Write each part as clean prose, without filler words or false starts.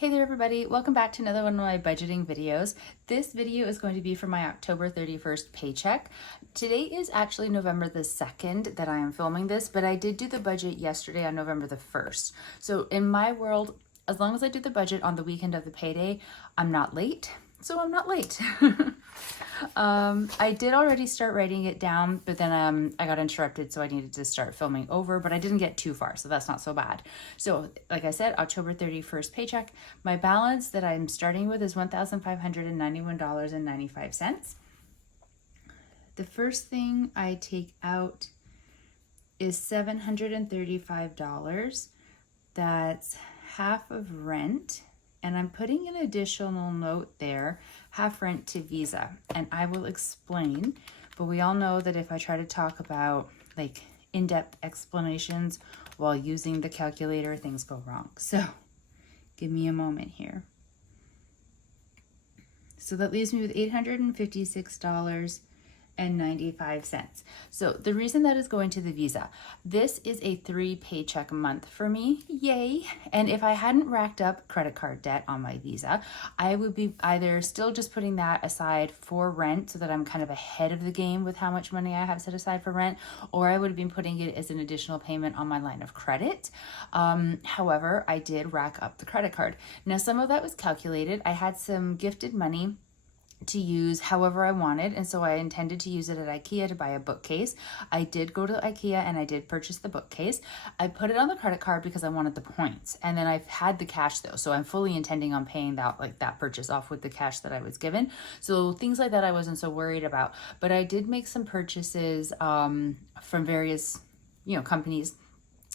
Hey there everybody, welcome back to another one of my budgeting videos. This video is going to be for my October 31st paycheck. Today is actually November the 2nd that I am filming this, but I did do the budget yesterday on November the 1st. So in my world, as long as I do the budget on the weekend of the payday, I'm not late. So I'm not late. I did already start writing it down, but then I got interrupted, so I needed to start filming over, but I didn't get too far, so that's not so bad. So like I said, October 31st paycheck, my balance that I'm starting with is $1,591.95. The first thing I take out is $735. That's half of rent. And I'm putting an additional note there, half rent to Visa. And I will explain, but we all know that if I try to talk about like in-depth explanations while using the calculator, things go wrong. So give me a moment here. So that leaves me with $856.95. So the reason that is going to the Visa, this is a 3 paycheck month for me, yay. And if I hadn't racked up credit card debt on my Visa, I would be either still just putting that aside for rent so that I'm kind of ahead of the game with how much money I have set aside for rent, or I would have been putting it as an additional payment on my line of credit. However, I did rack up the credit card. Now, some of that was calculated. I had some gifted money to use however I wanted, and so I intended to use it at IKEA to buy a bookcase. I did go to IKEA and I did purchase the bookcase. I put it on the credit card because I wanted the points, and then I've had the cash though, so I'm fully intending on paying that purchase off with the cash that I was given. So things like that I wasn't so worried about, but I did make some purchases from various companies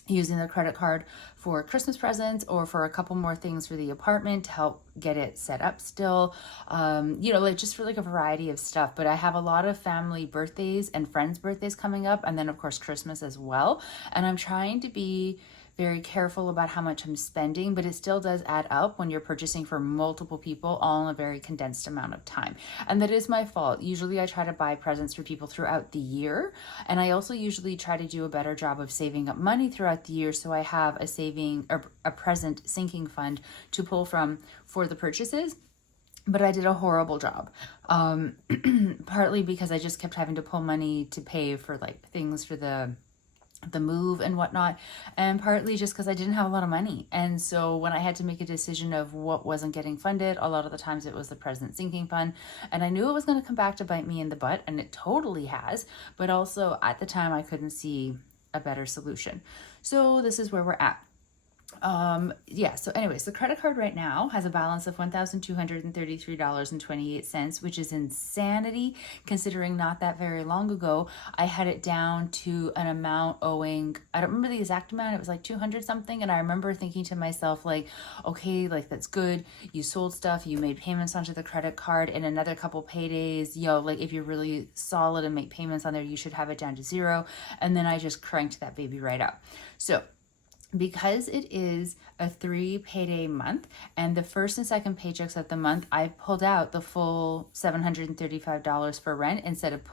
using the credit card for Christmas presents or for a couple more things for the apartment to help get it set up still, like just for like a variety of stuff. But I have a lot of family birthdays and friends' birthdays coming up, and then of course Christmas as well. And I'm trying to be very careful about how much I'm spending, but it still does add up when you're purchasing for multiple people all in a very condensed amount of time. And that is my fault. Usually I try to buy presents for people throughout the year. And I also usually try to do a better job of saving up money throughout the year, so I have a saving or a present sinking fund to pull from for the purchases. But I did a horrible job, partly because I just kept having to pull money to pay for like things for the move and whatnot, and partly just because I didn't have a lot of money. And so when I had to make a decision of what wasn't getting funded, a lot of the times it was the present sinking fund, and I knew it was going to come back to bite me in the butt, and it totally has. But also at the time I couldn't see a better solution. So this is where we're at. So anyways, the credit card right now has a balance of $1,233.28, which is insanity considering not that very long ago I had it down to an amount owing, I don't remember the exact amount, it was like 200 something. And I remember thinking to myself, like, okay, like that's good, you sold stuff, you made payments onto the credit card, in another couple paydays, like if you're really solid and make payments on there, you should have it down to zero. And then I just cranked that baby right up. So because it is a 3 payday month and the first and second paychecks of the month, I pulled out the full $735 for rent instead of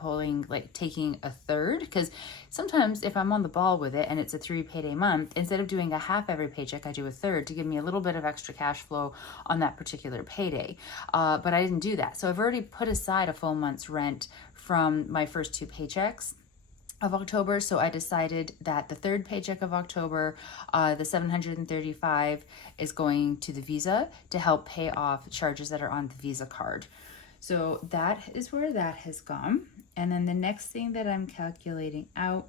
taking a third. Because sometimes if I'm on the ball with it and it's a 3 payday month, instead of doing a half every paycheck, I do a third to give me a little bit of extra cash flow on that particular payday. But I didn't do that. So I've already put aside a full month's rent from my first 2 paychecks of October. So I decided that the third paycheck of October, the $735 is going to the Visa to help pay off charges that are on the Visa card. So that is where that has gone. And then the next thing that I'm calculating out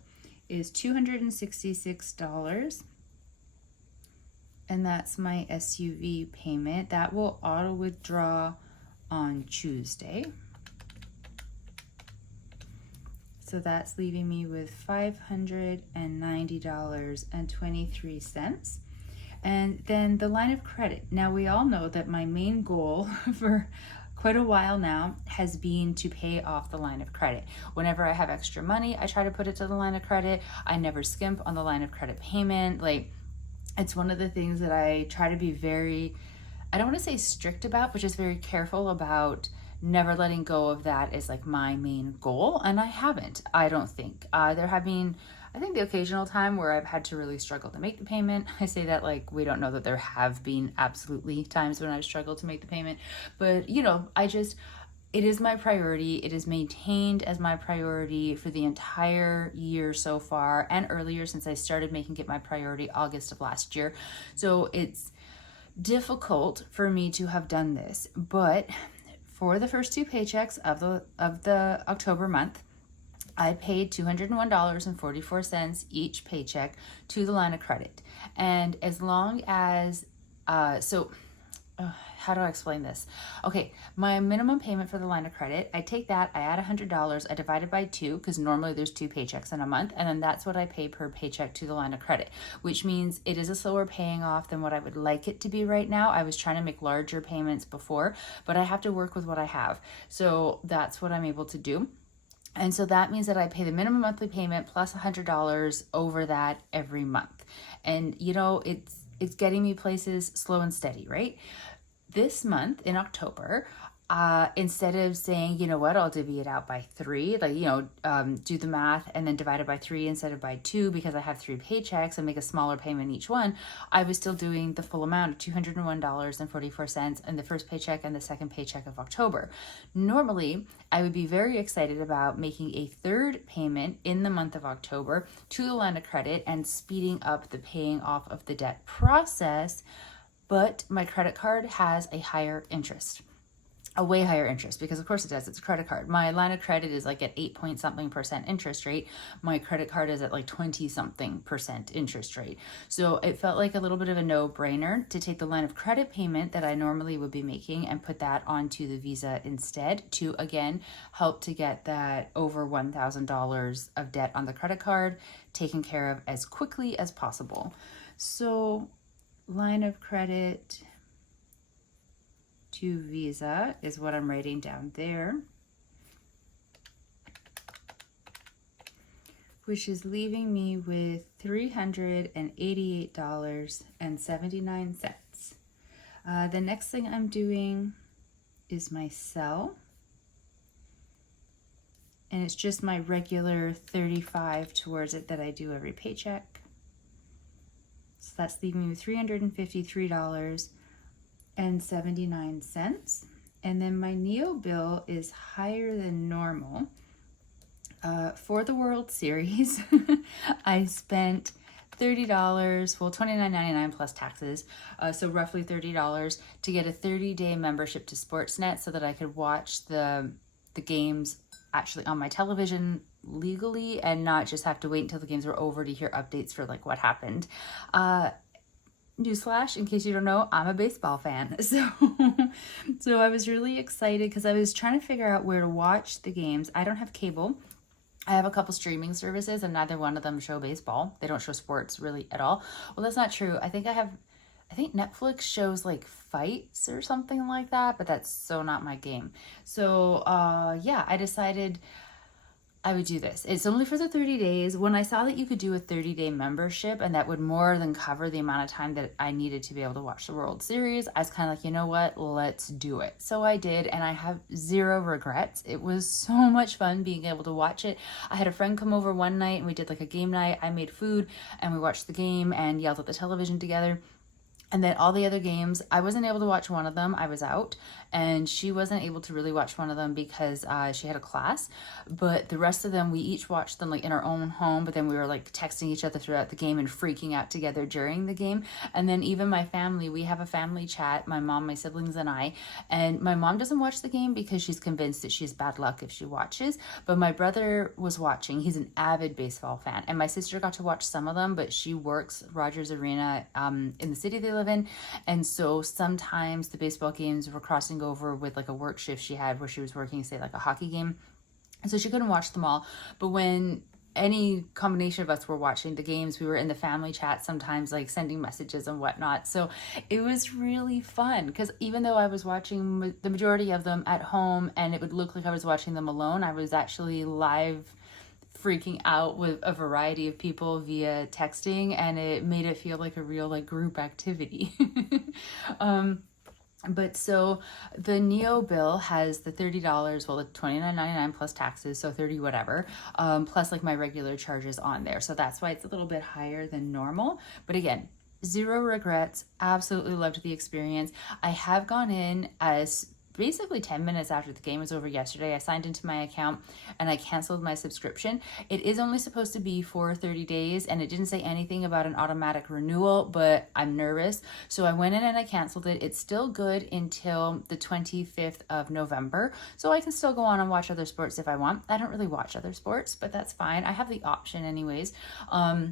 is $266. And that's my SUV payment. That will auto withdraw on Tuesday. So that's leaving me with $590.23. And then the line of credit. Now we all know that my main goal for quite a while now has been to pay off the line of credit. Whenever I have extra money, I try to put it to the line of credit. I never skimp on the line of credit payment. Like, it's one of the things that I try to be very, I don't want to say strict about, but just very careful about never letting go of that as like my main goal. And I haven't, I don't think. There have been I think the occasional time where I've had to really struggle to make the payment, I say that like we don't know that there have been absolutely times when I've struggled to make the payment, but you know, it is my priority. It is maintained as my priority for the entire year so far, and earlier since I started making it my priority August of last year. So it's difficult for me to have done this, but for the first two paychecks of the October month, I paid $201.44 each paycheck to the line of credit. And as long as, how do I explain this? Okay, my minimum payment for the line of credit, I take that, I add $100, I divide it by 2, because normally there's 2 paychecks in a month, and then that's what I pay per paycheck to the line of credit, which means it is a slower paying off than what I would like it to be right now. I was trying to make larger payments before, but I have to work with what I have. So that's what I'm able to do. And so that means that I pay the minimum monthly payment plus $100 over that every month. And you know, it's getting me places slow and steady, right? This month in October, instead of saying, you know what, I'll divvy it out by 3, like, you know, do the math and then divide it by 3 instead of by 2 because I have 3 paychecks and make a smaller payment each one, I was still doing the full amount of $201.44 in the first paycheck and the second paycheck of October. Normally, I would be very excited about making a third payment in the month of October to the line of credit and speeding up the paying off of the debt process, but my credit card has a higher interest. A way higher interest, because of course it does, it's a credit card. My line of credit is like at 8 point something percent interest rate. My credit card is at like 20 something percent interest rate. So it felt like a little bit of a no-brainer to take the line of credit payment that I normally would be making and put that onto the Visa instead to, again, help to get that over $1,000 of debt on the credit card taken care of as quickly as possible. So line of credit to Visa is what I'm writing down there, which is leaving me with $388.79. The next thing I'm doing is my cell, and it's just my regular 35 towards it that I do every paycheck. So that's leaving me with $353.79. And then my Neo bill is higher than normal. For the World Series, I spent $30, well, $29.99 plus taxes, so roughly $30 to get a 30-day membership to Sportsnet so that I could watch the games actually on my television legally and not just have to wait until the games were over to hear updates for like what happened. Newsflash, in case you don't know, I'm a baseball fan. So I was really excited because I was trying to figure out where to watch the games. I don't have cable. I have a couple streaming services and neither one of them show baseball. They don't show sports really at all. Well, that's not true. I think Netflix shows like fights or something like that, but that's so not my game. So yeah, I decided I would do this. It's only for the 30 days. When I saw that you could do a 30-day membership and that would more than cover the amount of time that I needed to be able to watch the World Series, I was kind of like, you know what, let's do it. So I did, and I have zero regrets. It was so much fun being able to watch it. I had a friend come over one night and we did like a game night. I made food and we watched the game and yelled at the television together. And then all the other games, I wasn't able to watch one of them. I was out, and she wasn't able to really watch one of them because she had a class. But the rest of them, we each watched them like in our own home, but then we were like texting each other throughout the game and freaking out together during the game. And then even my family, we have a family chat, my mom, my siblings, and I. And my mom doesn't watch the game because she's convinced that she's bad luck if she watches. But my brother was watching. He's an avid baseball fan. And my sister got to watch some of them, but she works Rogers Arena in the city they live in, and so sometimes the baseball games were crossing over with like a work shift she had where she was working, say, like a hockey game, and so she couldn't watch them all. But when any combination of us were watching the games, we were in the family chat sometimes, like sending messages and whatnot. So it was really fun because even though I was watching the majority of them at home and it would look like I was watching them alone, I was actually live freaking out with a variety of people via texting, and it made it feel like a real like group activity. But so the Neo bill has the $30, well, the $29.99 plus taxes, so 30 whatever, plus like my regular charges on there. So that's why it's a little bit higher than normal. But again, zero regrets. Absolutely loved the experience. I have gone in as basically 10 minutes after the game was over yesterday. I signed into my account and I canceled my subscription. It is only supposed to be for 30 days and it didn't say anything about an automatic renewal, but I'm nervous. So I went in and I canceled it. It's still good until the 25th of November. So I can still go on and watch other sports if I want. I don't really watch other sports, but that's fine. I have the option anyways. Yeah,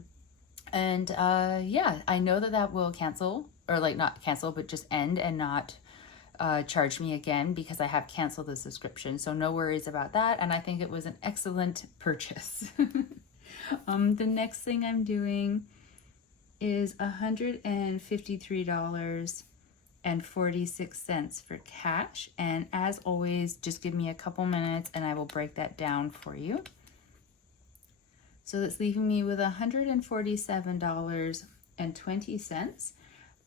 I know that will cancel, or like not cancel, but just end and not charge me again because I have canceled the subscription. So no worries about that. And I think it was an excellent purchase. The next thing I'm doing is $153.46 for cash. And as always, just give me a couple minutes and I will break that down for you. So that's leaving me with $147.20.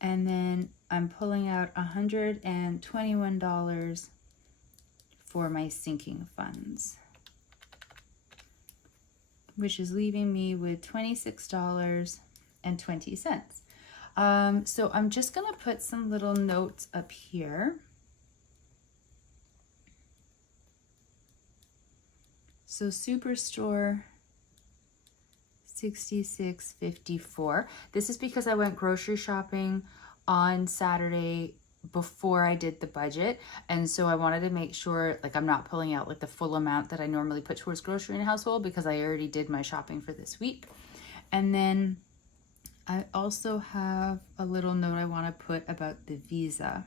And then I'm pulling out $121 for my sinking funds, which is leaving me with $26.20. So I'm just going to put some little notes up here. So Superstore, $66.54. This is because I went grocery shopping on Saturday before I did the budget, and so I wanted to make sure like I'm not pulling out like the full amount that I normally put towards grocery and household because I already did my shopping for this week. And then I also have a little note I want to put about the Visa.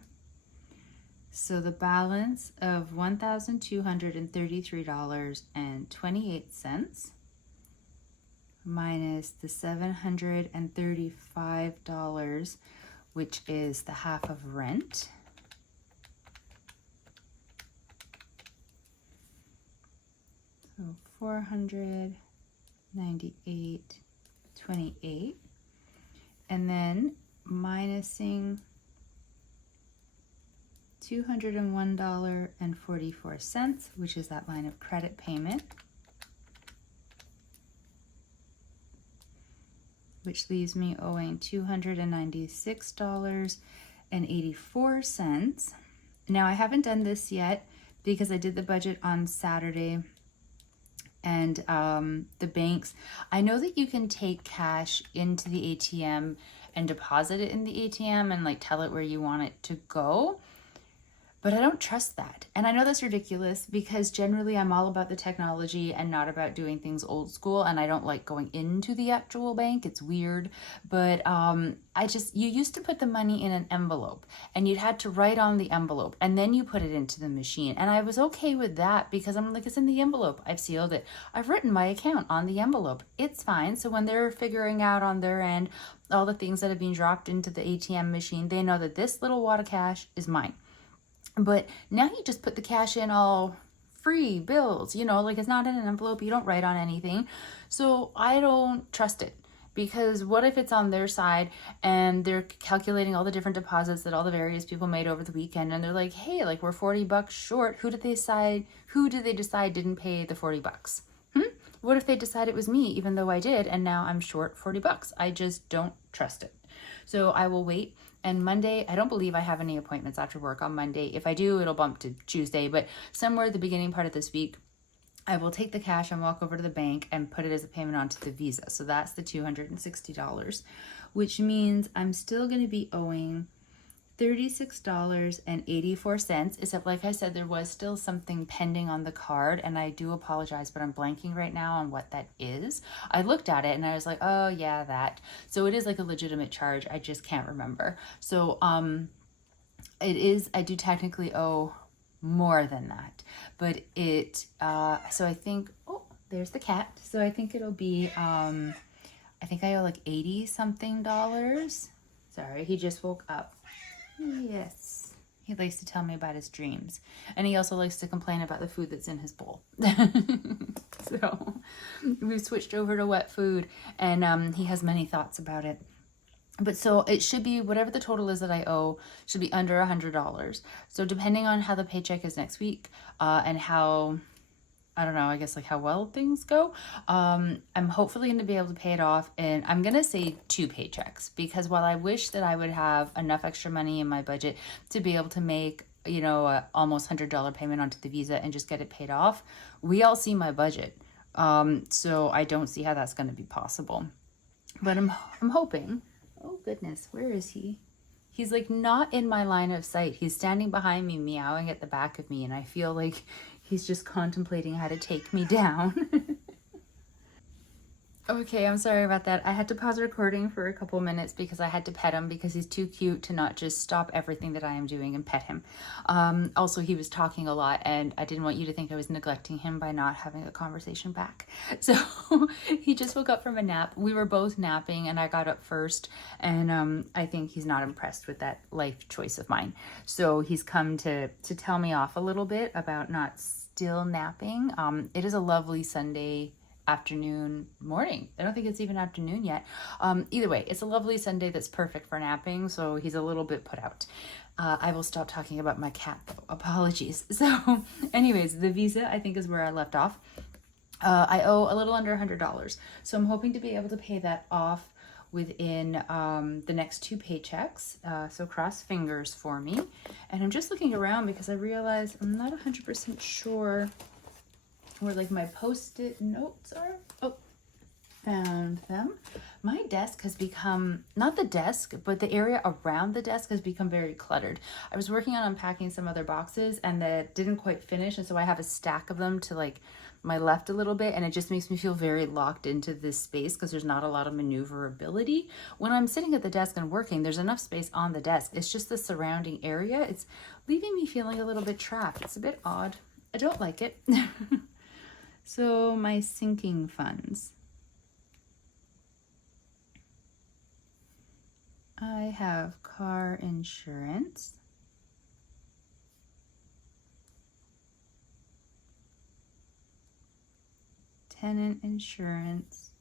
So the balance of $1,233.28 minus the $735, which is the half of rent. So $498.28, and then minusing $201.44, which is that line of credit payment, which leaves me owing $296.84. Now I haven't done this yet because I did the budget on Saturday, and the banks, I know that you can take cash into the ATM and deposit it in the ATM and like tell it where you want it to go. But I don't trust that. And I know that's ridiculous because generally I'm all about the technology and not about doing things old school. And I don't like going into the actual bank. It's weird. But you used to put the money in an envelope and you'd had to write on the envelope and then you put it into the machine. And I was okay with that because I'm like, it's in the envelope. I've sealed it. I've written my account on the envelope. It's fine. So when they're figuring out on their end all the things that have been dropped into the ATM machine, they know that this little wad of cash is mine. But now you just put the cash in all free bills, like it's not in an envelope. You don't write on anything. So I don't trust it because what if it's on their side and they're calculating all the different deposits that all the various people made over the weekend and they're like, hey, like we're $40 short. Who did they decide didn't pay the $40? What if they decide it was me, even though I did, and now I'm short $40? I just don't trust it. So I will wait. And Monday, I don't believe I have any appointments after work on Monday. If I do, it'll bump to Tuesday. But somewhere at the beginning part of this week, I will take the cash and walk over to the bank and put it as a payment onto the Visa. So that's the $260, which means I'm still going to be owing $36.84, except like I said, there was still something pending on the card, and I do apologize, but I'm blanking right now on what that is. I looked at it and I was like, oh yeah, that. So it is like a legitimate charge. I just can't remember. So it is, I do technically owe more than that, but so I think, oh, there's the cat. So I think it'll be, I think I owe like 80 something dollars. Sorry, he just woke up. Yes, he likes to tell me about his dreams, and he also likes to complain about the food that's in his bowl. So we've switched over to wet food, and he has many thoughts about it. But so it should be whatever the total is that I owe should be under $100. So depending on how the paycheck is next week, and how, I don't know, I guess like how well things go, I'm hopefully going to be able to pay it off. And I'm going to say 2 paychecks, because while I wish that I would have enough extra money in my budget to be able to make, you know, a almost $100 payment onto the Visa and just get it paid off, we all see my budget. So I don't see how that's going to be possible. But I'm hoping. Oh goodness, where is he? He's like not in my line of sight. He's standing behind me, meowing at the back of me, and I feel like he's just contemplating how to take me down. Okay, I'm sorry about that. I had to pause recording for a couple minutes because I had to pet him, because he's too cute to not just stop everything that I am doing and pet him. Also, he was talking a lot, and I didn't want you to think I was neglecting him by not having a conversation back. So he just woke up from a nap. We were both napping, and I got up first, and I think he's not impressed with that life choice of mine. So he's come to tell me off a little bit about not still napping. It is a lovely Sunday afternoon, morning. I don't think it's even afternoon yet. Either way, it's a lovely Sunday that's perfect for napping, so he's a little bit put out. I will stop talking about my cat though. Apologies. So anyways, the Visa, I think, is where I left off. I owe a little under $100. So I'm hoping to be able to pay that off within the next 2 paychecks. So cross fingers for me. And I'm just looking around because I realize I'm not 100% sure where like my post-it notes are. Oh, found them. My desk has become, not the desk, but the area around the desk has become very cluttered. I was working on unpacking some other boxes and that didn't quite finish, and so I have a stack of them to like my left a little bit, and it just makes me feel very locked into this space because there's not a lot of maneuverability. When I'm sitting at the desk and working, there's enough space on the desk. It's just the surrounding area. It's leaving me feeling a little bit trapped. It's a bit odd. I don't like it. So my sinking funds. I have car insurance, tenant insurance,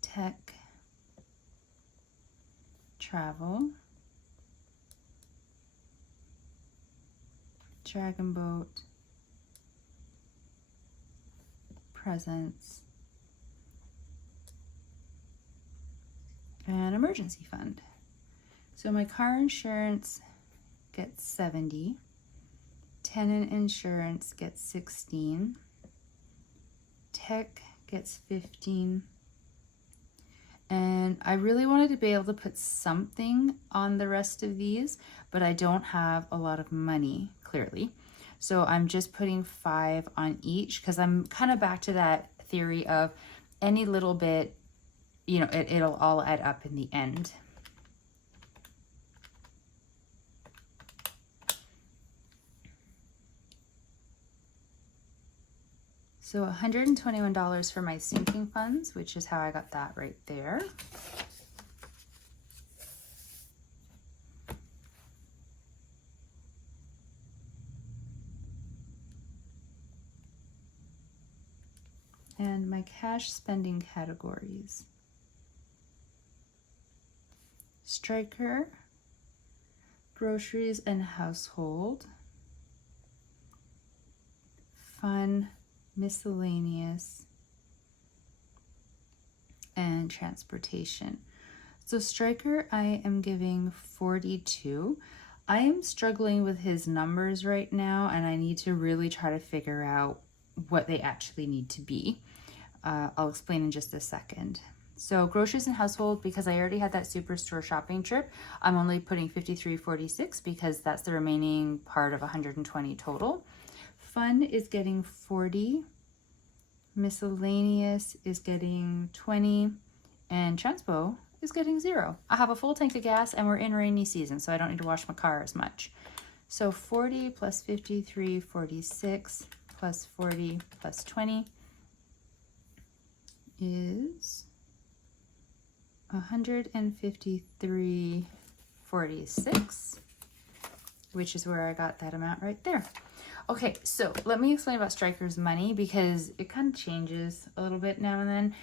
tech, travel, dragon boat, presents, and emergency fund. So my car insurance gets 70, tenant insurance gets 16, tech gets 15, and I really wanted to be able to put something on the rest of these, but I don't have a lot of money, clearly. So I'm just putting 5 on each, because I'm kind of back to that theory of any little bit, you know, it'll all add up in the end. So $121 for my sinking funds, which is how I got that right there. And my cash spending categories. Striker, groceries and household, fun, miscellaneous, and transportation. So Striker, I am giving 42. I am struggling with his numbers right now, and I need to really try to figure out what they actually need to be. I'll explain in just a second. So groceries and household, because I already had that Superstore shopping trip, I'm only putting 53.46 because that's the remaining part of 120 total. Fun is getting 40, miscellaneous is getting 20, and transpo is getting 0. I have a full tank of gas and we're in rainy season, so I don't need to wash my car as much. So 40 plus 53, 46 plus 40 plus 20 is 153.46, which is where I got that amount right there. Okay, so let me explain about Striker's money, because it kind of changes a little bit now and then.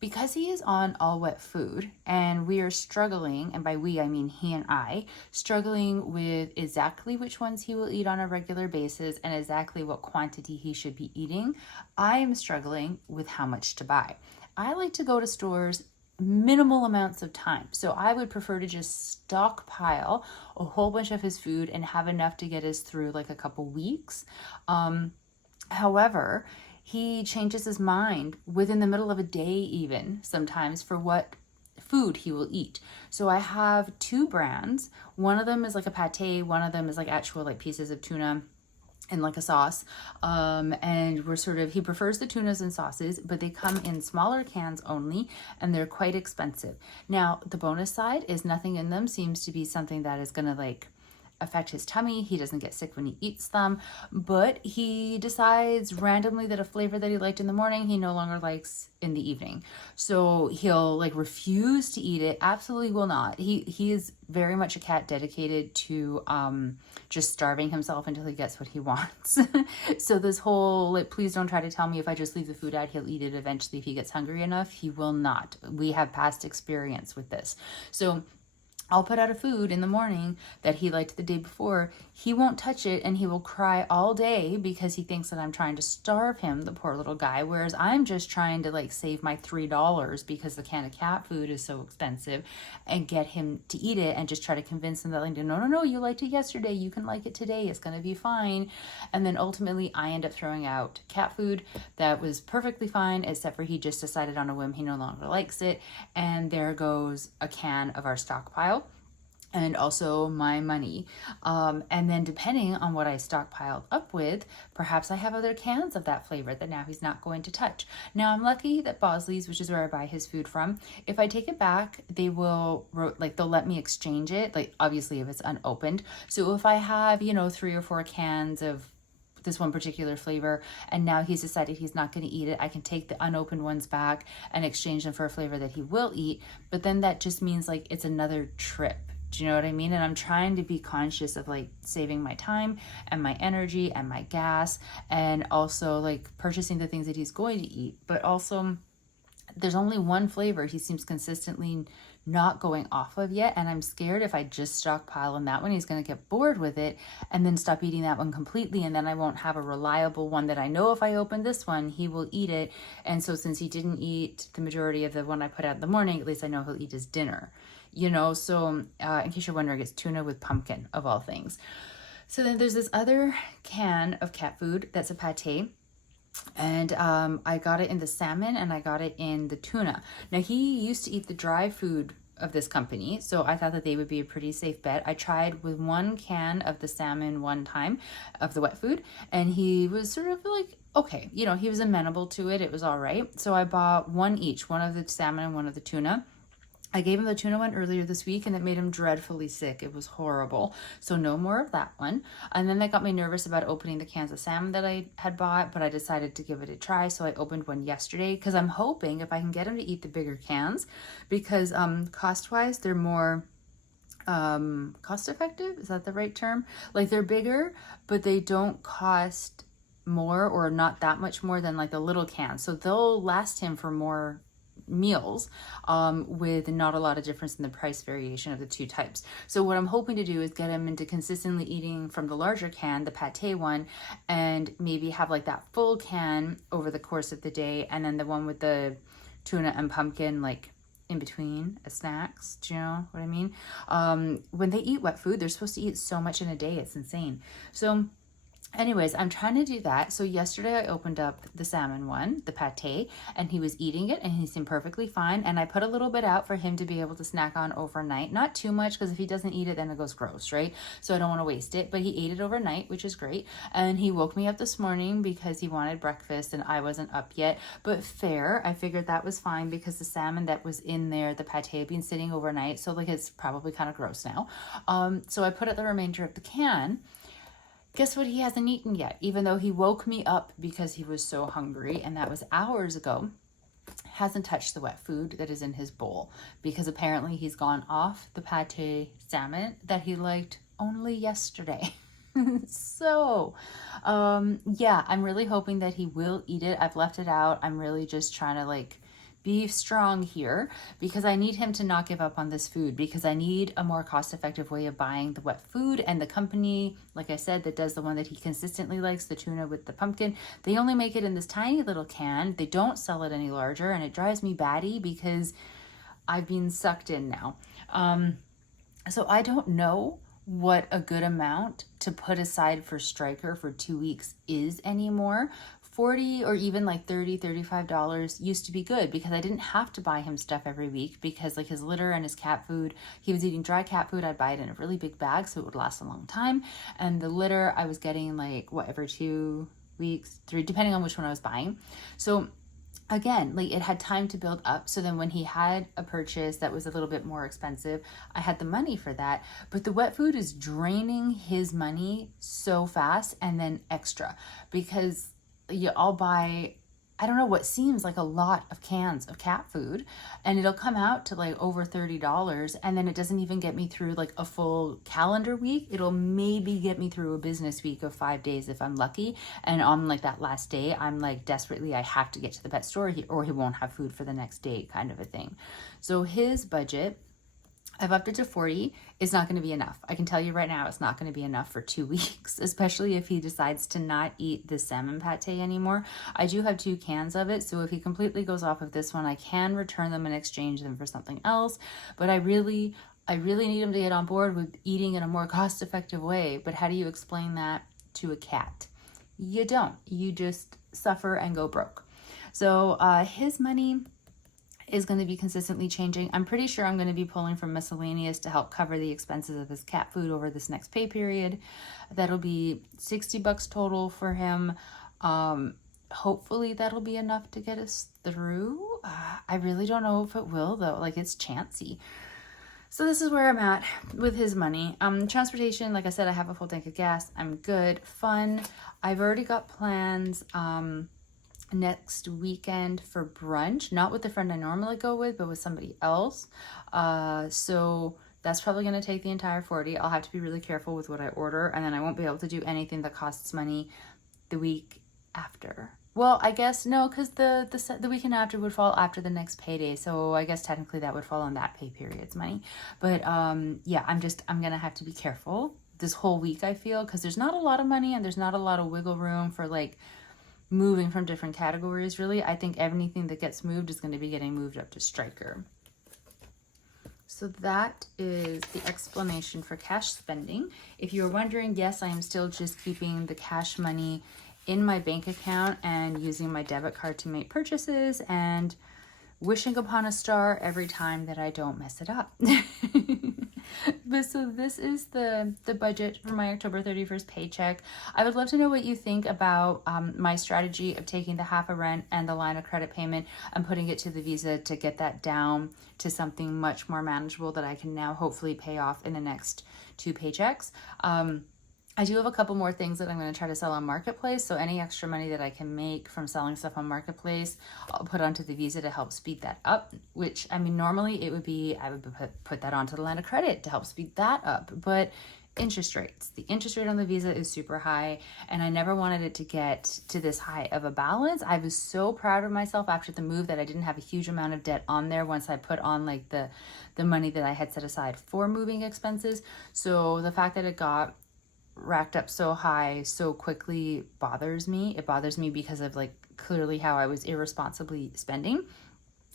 Because he is on all wet food and we are struggling, and by we I mean he and I, struggling with exactly which ones he will eat on a regular basis and exactly what quantity he should be eating, I am struggling with how much to buy. I like to go to stores minimal amounts of time. So I would prefer to just stockpile a whole bunch of his food and have enough to get us through like a couple weeks. However, he changes his mind within the middle of a day, even sometimes, for what food he will eat. So I have two brands. One of them is like a pate, one of them is like actual like pieces of tuna and like a sauce. And we're sort of, he prefers the tunas and sauces, but they come in smaller cans only, and they're quite expensive. Now, the bonus side is nothing in them seems to be something that is gonna like affect his tummy. He doesn't get sick when he eats them, but he decides randomly that a flavor that he liked in the morning, he no longer likes in the evening. So he'll like refuse to eat it. Absolutely will not. He is very much a cat dedicated to just starving himself until he gets what he wants. So this whole like, please don't try to tell me if I just leave the food out, he'll eat it eventually if he gets hungry enough. He will not. We have past experience with this. So I'll put out a food in the morning that he liked the day before. He won't touch it and he will cry all day because he thinks that I'm trying to starve him, the poor little guy. Whereas I'm just trying to like save my $3 because the can of cat food is so expensive and get him to eat it and just try to convince him that like, no, you liked it yesterday. You can like it today. It's going to be fine. And then ultimately I end up throwing out cat food that was perfectly fine, except for he just decided on a whim he no longer likes it. And there goes a can of our stockpile. And also my money. And then depending on what I stockpiled up with, perhaps I have other cans of that flavor that now he's not going to touch. Now I'm lucky that Bosley's, which is where I buy his food from, if I take it back, they will, like they'll let me exchange it, like obviously if it's unopened. So if I have, 3 or 4 cans of this one particular flavor and now he's decided he's not going to eat it, I can take the unopened ones back and exchange them for a flavor that he will eat. But then that just means like it's another trip. Do you know what I mean? And I'm trying to be conscious of like saving my time and my energy and my gas, and also like purchasing the things that he's going to eat. But also there's only one flavor he seems consistently not going off of yet, and I'm scared if I just stockpile on that one, he's going to get bored with it and then stop eating that one completely, and then I won't have a reliable one that I know if I open this one he will eat it. And so since he didn't eat the majority of the one I put out in the morning, at least I know he'll eat his dinner. So in case you're wondering, it's tuna with pumpkin of all things. So then there's this other can of cat food that's a pate, and I got it in the salmon and I got it in the tuna. Now he used to eat the dry food of this company, so I thought that they would be a pretty safe bet. I tried with one can of the salmon one time of the wet food, and he was sort of like, okay, he was amenable to it. It was all right. So I bought one each, one of the salmon and one of the tuna. I gave him the tuna one earlier this week and it made him dreadfully sick. It was horrible. So no more of that one. And then that got me nervous about opening the cans of salmon that I had bought, but I decided to give it a try. So I opened one yesterday because I'm hoping if I can get him to eat the bigger cans, because cost-wise, they're more cost effective. Is that the right term? Like they're bigger, but they don't cost more or not that much more than like the little cans. So they'll last him for more meals with not a lot of difference in the price variation of the two types. So what I'm hoping to do is get him into consistently eating from the larger can, the pate one, and maybe have like that full can over the course of the day, and then the one with the tuna and pumpkin like in between as snacks. Do you know what I mean? When they eat wet food, they're supposed to eat so much in a day. It's insane. So anyways, I'm trying to do that. So yesterday I opened up the salmon one, the pate, and he was eating it and he seemed perfectly fine. And I put a little bit out for him to be able to snack on overnight. Not too much, because if he doesn't eat it, then it goes gross, right? So I don't want to waste it. But he ate it overnight, which is great. And he woke me up this morning because he wanted breakfast and I wasn't up yet. But fair, I figured that was fine because the salmon that was in there, the pate, had been sitting overnight. So like it's probably kind of gross now. So I put out the remainder of the can. Guess what he hasn't eaten yet, even though he woke me up because he was so hungry, and that was hours ago. Hasn't touched the wet food that is in his bowl because apparently he's gone off the pate salmon that he liked only yesterday. So, yeah, I'm really hoping that he will eat it. I've left it out. I'm really just trying to like be strong here, because I need him to not give up on this food, because I need a more cost-effective way of buying the wet food. And the company, like I said, that does the one that he consistently likes, the tuna with the pumpkin, they only make it in this tiny little can. They don't sell it any larger, and it drives me batty because I've been sucked in now. So I don't know what a good amount to put aside for Striker for 2 weeks is anymore. 40 or even like $35 used to be good, because I didn't have to buy him stuff every week, because like his litter and his cat food, he was eating dry cat food. I'd buy it in a really big bag so it would last a long time. And the litter I was getting like every 2 weeks, 3, depending on which one I was buying. So again, like it had time to build up. So then when he had a purchase that was a little bit more expensive, I had the money for that. But the wet food is draining his money so fast, and then extra, because I'll buy, I don't know, what seems like a lot of cans of cat food, and it'll come out to like over $30, and then it doesn't even get me through like a full calendar week. It'll maybe get me through a business week of 5 days if I'm lucky, and on like that last day I'm like desperately, I have to get to the pet store, or he won't have food for the next day, kind of a thing. So his budget, I've upped it to 40, is not going to be enough. I can tell you right now, it's not going to be enough for 2 weeks, especially if he decides to not eat the salmon pate anymore. I do have 2 cans of it, so if he completely goes off of this one, I can return them and exchange them for something else. But I really need him to get on board with eating in a more cost-effective way. But how do you explain that to a cat? You don't. You just suffer and go broke. So his money is going to be consistently changing. I'm pretty sure I'm going to be pulling from miscellaneous to help cover the expenses of his cat food over this next pay period. That'll be $60 total for him. Hopefully that'll be enough to get us through. I really don't know if it will though. Like, it's chancy. So this is where I'm at with his money. Transportation, like I said, I have a full tank of gas. I'm good. Fun. I've already got plans next weekend for brunch, not with the friend I normally go with, but with somebody else. So that's probably going to take the entire 40. I'll have to be really careful with what I order, and then I won't be able to do anything that costs money the week after. Well, I guess no, because the weekend after would fall after the next payday, so I guess technically that would fall on that pay period's money. But yeah, I'm gonna have to be careful this whole week, I feel, because there's not a lot of money and there's not a lot of wiggle room for like moving from different categories, really. I think anything that gets moved is going to be getting moved up to Striker. So that is the explanation for cash spending. If you're wondering, yes, I am still just keeping the cash money in my bank account and using my debit card to make purchases and wishing upon a star every time that I don't mess it up. But so this is the budget for my October 31st paycheck. I would love to know what you think about my strategy of taking the half a rent and the line of credit payment and putting it to the Visa to get that down to something much more manageable that I can now hopefully pay off in the next 2 paychecks. I do have a couple more things that I'm going to try to sell on Marketplace. So any extra money that I can make from selling stuff on Marketplace, I'll put onto the Visa to help speed that up. Which, I mean, normally it would be, I would put that onto the line of credit to help speed that up. But interest rates, the interest rate on the Visa is super high, and I never wanted it to get to this high of a balance. I was so proud of myself after the move that I didn't have a huge amount of debt on there once I put on like the money that I had set aside for moving expenses. So the fact that it got racked up so high so quickly bothers me. It bothers me because of like clearly how I was irresponsibly spending.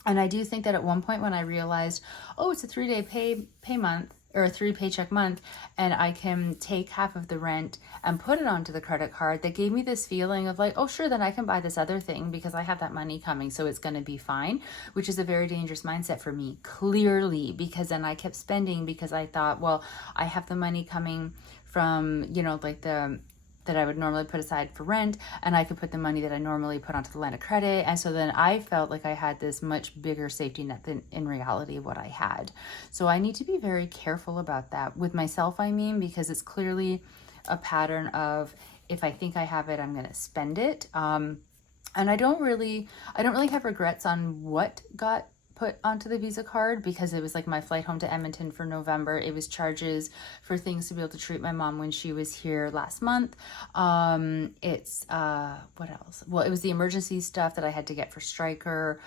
And I do think that at one point when I realized, oh, it's a 3-day pay month or a 3 paycheck month, and I can take half of the rent and put it onto the credit card, that gave me this feeling of like, oh, sure, then I can buy this other thing because I have that money coming, so it's going to be fine, which is a very dangerous mindset for me, clearly, because then I kept spending because I thought, well, I have the money coming from, you know, like that I would normally put aside for rent, and I could put the money that I normally put onto the line of credit. And so then I felt like I had this much bigger safety net than in reality what I had. So I need to be very careful about that with myself, I mean, because it's clearly a pattern of, if I think I have it, I'm going to spend it. And I don't really have regrets on what got put onto the Visa card because it was like my flight home to Edmonton for November. It was charges for things to be able to treat my mom when she was here last month. It's what else? Well, it was the emergency stuff that I had to get for Stryker,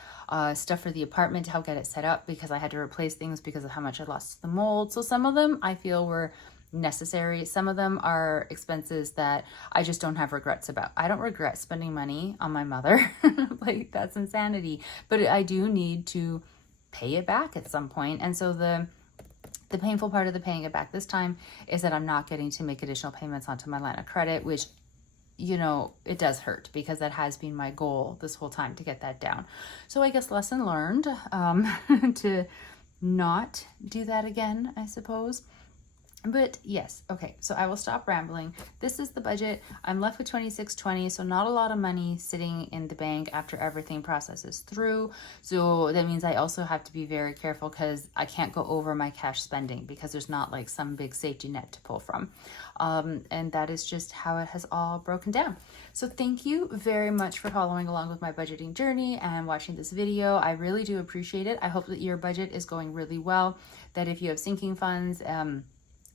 stuff for the apartment to help get it set up because I had to replace things because of how much I lost to the mold. So some of them I feel were necessary. Some of them are expenses that I just don't have regrets about. I don't regret spending money on my mother. Like, that's insanity. But I do need to pay it back at some point. And so the painful part of the paying it back this time is that I'm not getting to make additional payments onto my line of credit, which, you know, it does hurt because that has been my goal this whole time to get that down. So I guess lesson learned, to not do that again, I suppose. But yes, okay, so I will stop rambling. This is the budget. I'm left with $26.20, so not a lot of money sitting in the bank after everything processes through. So that means I also have to be very careful because I can't go over my cash spending because there's not like some big safety net to pull from. And that is just how it has all broken down. So thank you very much for following along with my budgeting journey and watching this video. I really do appreciate it. I hope that your budget is going really well, that if you have sinking funds,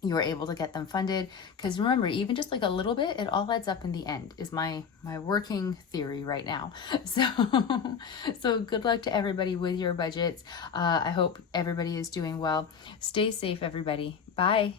you are able to get them funded, because remember, even just like a little bit, it all adds up in the end, is my working theory right now. So good luck to everybody with your budgets. I hope everybody is doing well. Stay safe, everybody. Bye.